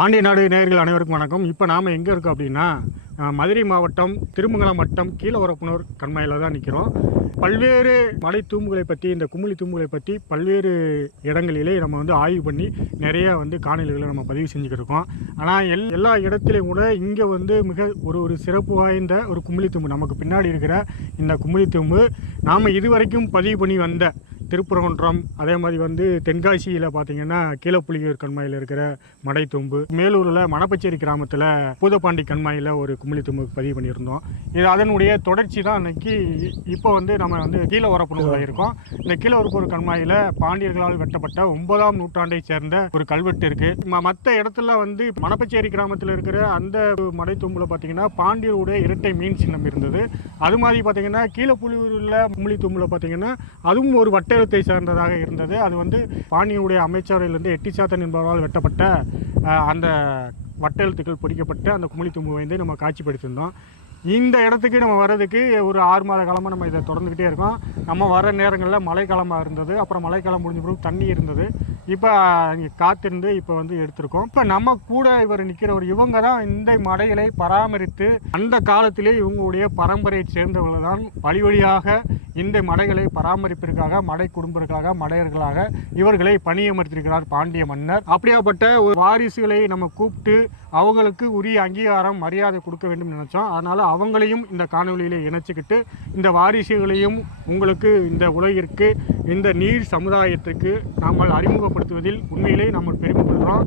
பாண்டிய நாடு நேயர்கள் அனைவருக்கும் வணக்கம். இப்போ நாம் எங்கே இருக்கோம் அப்படின்னா மதுரை மாவட்டம் திருமங்கலம் வட்டம் கீழவரப்புனூர் கண்மையில் தான் நிற்கிறோம் பல்வேறு மலை தூம்புகளை பற்றி இந்த குமிழி தூம்புகளை பற்றி பல்வேறு இடங்களிலே நம்ம வந்து ஆய்வு பண்ணி நிறைய வந்து காணொலிகளை நம்ம பதிவு செஞ்சுக்கிட்டு இருக்கோம் ஆனால் எல் எல்லா இடத்துலையும் கூட இங்கே வந்து மிக ஒரு ஒரு சிறப்பு வாய்ந்த ஒரு குமிழி தூம்பு. நமக்கு பின்னாடி இருக்கிற இந்த குமிழி தூம்பு நாம் இதுவரைக்கும் பதிவு பண்ணி வந்த திருப்பரங்குன்றம் அதே மாதிரி வந்து தென்காசியில் பார்த்தீங்கன்னா கீழப்புலியூர் கண்மாயில் இருக்கிற மடைத்தொம்பு மேலூரில் மணப்பச்சேரி கிராமத்தில் பூதப்பாண்டி கண்மாயில் ஒரு குமிழி தும்பு பதிவு பண்ணியிருந்தோம். இது அதனுடைய தொடர்ச்சி தான் இன்னைக்கு இப்போ வந்து நம்ம வந்து கீழ வரப்புணர்வில் இருக்கோம். இந்த கீழ வரப்பூர் கண்மாயில் பாண்டியர்களால் வெட்டப்பட்ட ஒன்பதாம் நூற்றாண்டை சேர்ந்த ஒரு கல்வெட்டு இருக்கு. மற்ற இடத்துல வந்து மணப்பச்சேரி கிராமத்தில் இருக்கிற அந்த மடைத்தொம்புல பார்த்தீங்கன்னா பாண்டியருடைய இரட்டை மீன் சின்னம் இருந்தது. அது மாதிரி பார்த்தீங்கன்னா கீழப்புலியூரில் குமிழி தும்பில் பார்த்தீங்கன்னா அதுவும் ஒரு வட்டெழுத்தை சேர்ந்ததாக இருந்தது. அது வந்து பாண்டியனுடைய அமைச்சரையிலிருந்து எட்டிச்சாத்தன் என்பவரால் வெட்டப்பட்ட அந்த வட்டெழுத்துக்கள் பொறிக்கப்பட்ட அந்த குமிழி தும்பு வந்து நம்ம காட்சிப்படுத்தியிருந்தோம். இந்த இடத்துக்கு நம்ம வர்றதுக்கு ஒரு ஆறு மாத காலமாக நம்ம இதை தொடர்ந்துக்கிட்டே இருக்கோம். நம்ம வர நேரங்களில் மழைக்காலமாக இருந்தது. அப்புறம் மழைக்காலம் முடிஞ்ச பிறகு தண்ணி இருந்தது. இப்போ இங்கே காத்திருந்து இப்போ வந்து எடுத்திருக்கோம். இப்போ நம்ம கூட இவர் நிற்கிறவர் இவங்க தான் இந்த மடைகளை பராமரித்து அந்த காலத்திலே இவங்களுடைய பரம்பரையை சேர்ந்தவங்க தான் வழி வழியாக இந்த மடைகளை பராமரிப்பிற்காக மடை குடும்பர்களாக மடையர்களாக இவர்களை பணியமர்த்திருக்கிறார் பாண்டிய மன்னர். அப்படியாப்பட்ட ஒரு வாரிசுகளை நம்ம கூப்பிட்டு அவங்களுக்கு உரிய அங்கீகாரம் மரியாதை கொடுக்க வேண்டும் நினைச்சோம். அதனால அவங்களையும் இந்த காணொலியில இணைச்சிக்கிட்டு இந்த வாரிசுகளையும் உங்களுக்கு இந்த உலகிற்கு இந்த நீர் சமுதாயத்துக்கு நாம் அறிமுகப்படுத்துவதில் உண்மையிலே நம்ம பெருமைப்படுறோம்